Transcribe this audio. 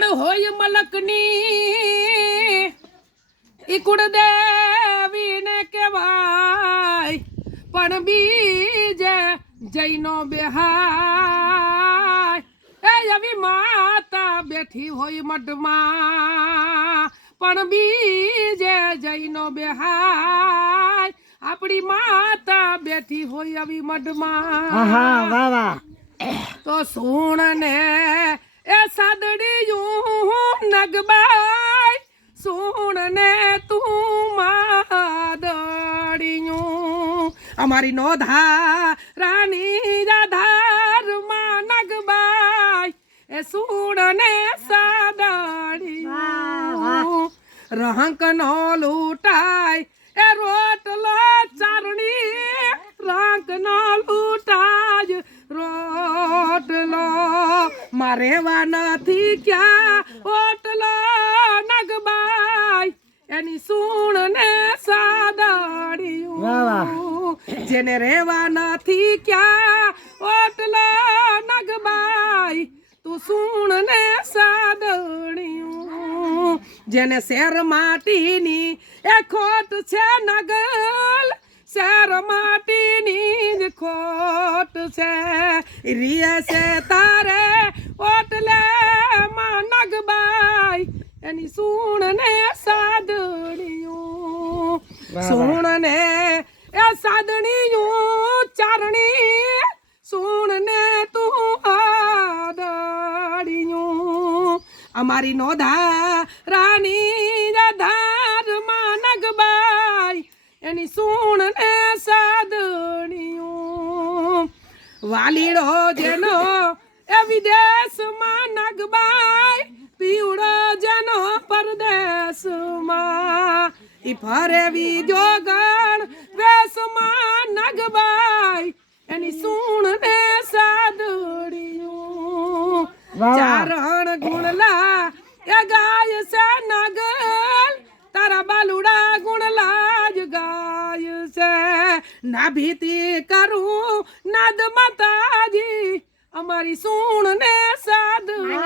હોય મલકની ઈ કુળદેવીને કહેવાય, પણ બીજે જઈનો બેહાય. એ એવી માતા બેઠી હોય મઢમાં, પણ બીજે જઈનો બેહાય. આપણી માતા બેઠી હોય એવી મઢમાં. તો સુણ ને એ સાદડિયું નગબાઈ, સુણ ને તું માદડિયું. અમારી નોધા રાની રાધારમાં નગબાઈ, એ સુણ ને સાદડિયું. રહંક નો લૂટાય એ રોટલો ચારણી, રંક નો લૂટાય રોટલો. મારે વા નથી ક્યાં ઓટલો નગબાઈ, એની સૂણ ને સાદડિયું. જેને રેવા નથી ક્યાં ઓટલો નગબાઈ, તું સૂણ ને સાદડિયું. જેને શેર માટીની એ ખોટ છે નગલ, શેર માટીની જ ખોટ છે. રીએ છે તારે ઓટલે માં નગબાઈ, એની સૂણ ને સાદડિયું. સૂણ ને એ સાદડિયું ચારણી, સૂણ ને તું આદડિયું. અમારી નોધા રાની રાધારમાં નગબાઈ, એની સૂણ ને સાદડિયું. વાલીડો જેનો એ વિદેશમાં નગબાઈ, પીવડો જેનો પરદેશમાં. ઈ ફરેવી જોગણ વેશમાં નગબાઈ, એની સૂણ ને સાદડિયું. ચારણ ગુણલા એ ગાય છે નગલ, તારા બાલુડા ગુણલા જ ગાય છે. ના ભીતી કરું નાદ માતાજી, અમારી સૂણ ને સાદડિયું.